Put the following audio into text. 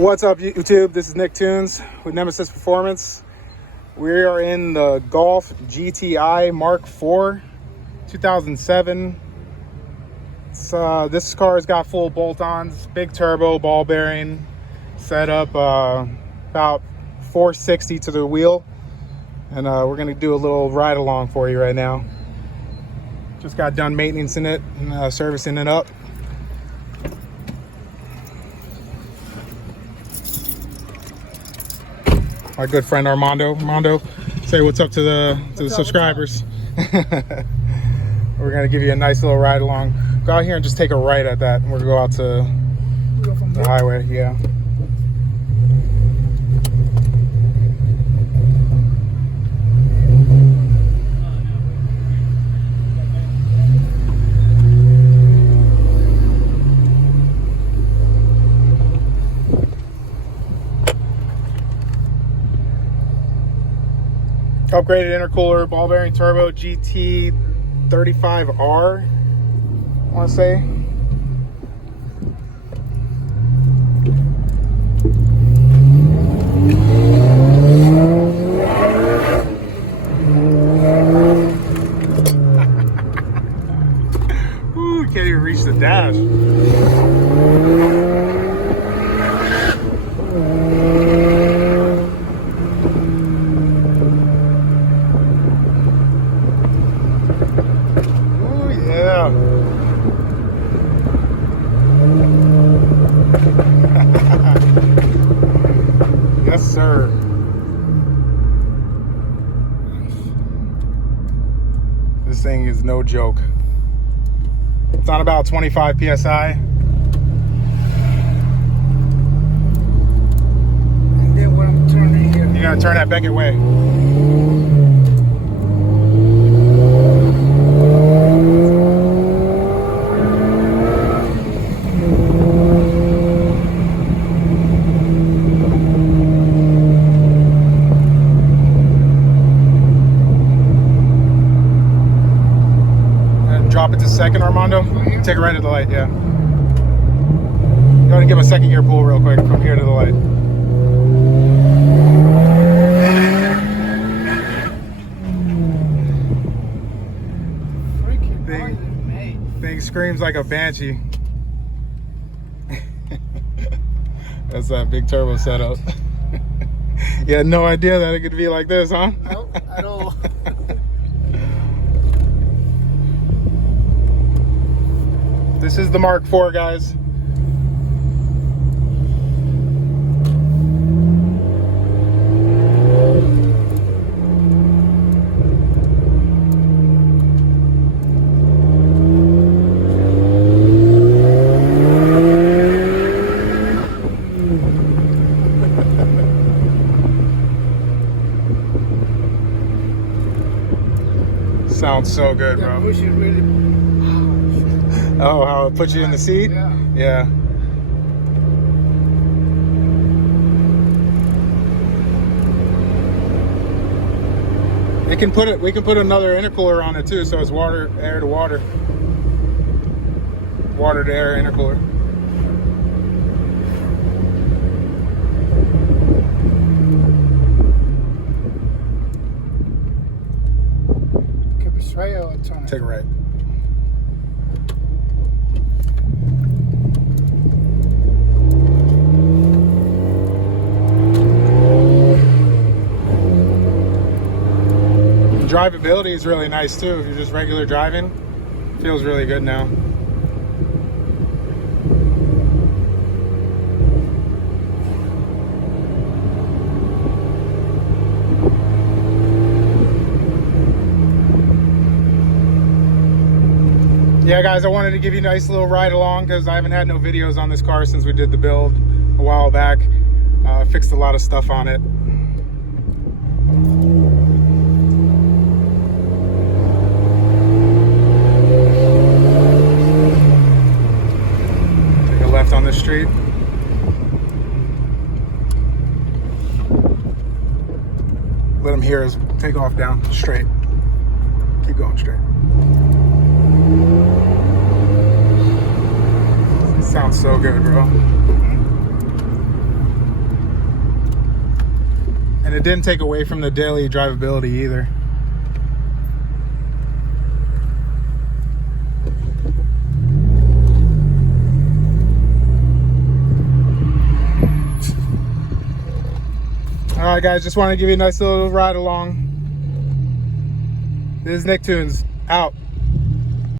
What's up, YouTube? This is Nick Tunes with Nemesis Performance. We are in the Golf GTI Mark IV 2007. This car has got full bolt-ons, big turbo, ball bearing, set up about 460 to the wheel. And we're going to do a little ride along for you right now. Just got done maintenance in it and servicing it up. My good friend Armando. Armando, say what's up to the subscribers. We're gonna give you a nice little ride along. Go out here and just take a right at that. We're gonna go out to the highway. Yeah. Upgraded intercooler, ball bearing turbo, GT35R, I want to say. Ooh, can't even reach the dash. Yes, sir. This thing is no joke. It's on about 25 PSI. And then when I'm turning here, You gotta turn that Beckett way. Drop it to second, Armando. Take it right at the light, yeah. Go ahead and give a second gear pull real quick from here to the light. Thing screams like a banshee. That's that big turbo setup. You had no idea that it could be like this, huh? nope, at all. This is the Mark IV, guys. Sounds so good, That bro. push is really. Oh, how it puts you in the seat? Yeah. Yeah. We can put another intercooler on it too, so it's air to water. Water to air intercooler. Keep it straight or turn it? Take a right. Drivability is really nice too. If you're just regular driving, feels really good now. Yeah, guys, I wanted to give you a nice little ride along because I haven't had no videos on this car since we did the build a while back. Fixed a lot of stuff on it. Take a left on this street. Let him hear us take off down straight. Keep going straight. Sounds so good, bro. And it didn't take away from the daily drivability either. All right, guys, just want to give you a nice little ride along. This is Nicktoons, out.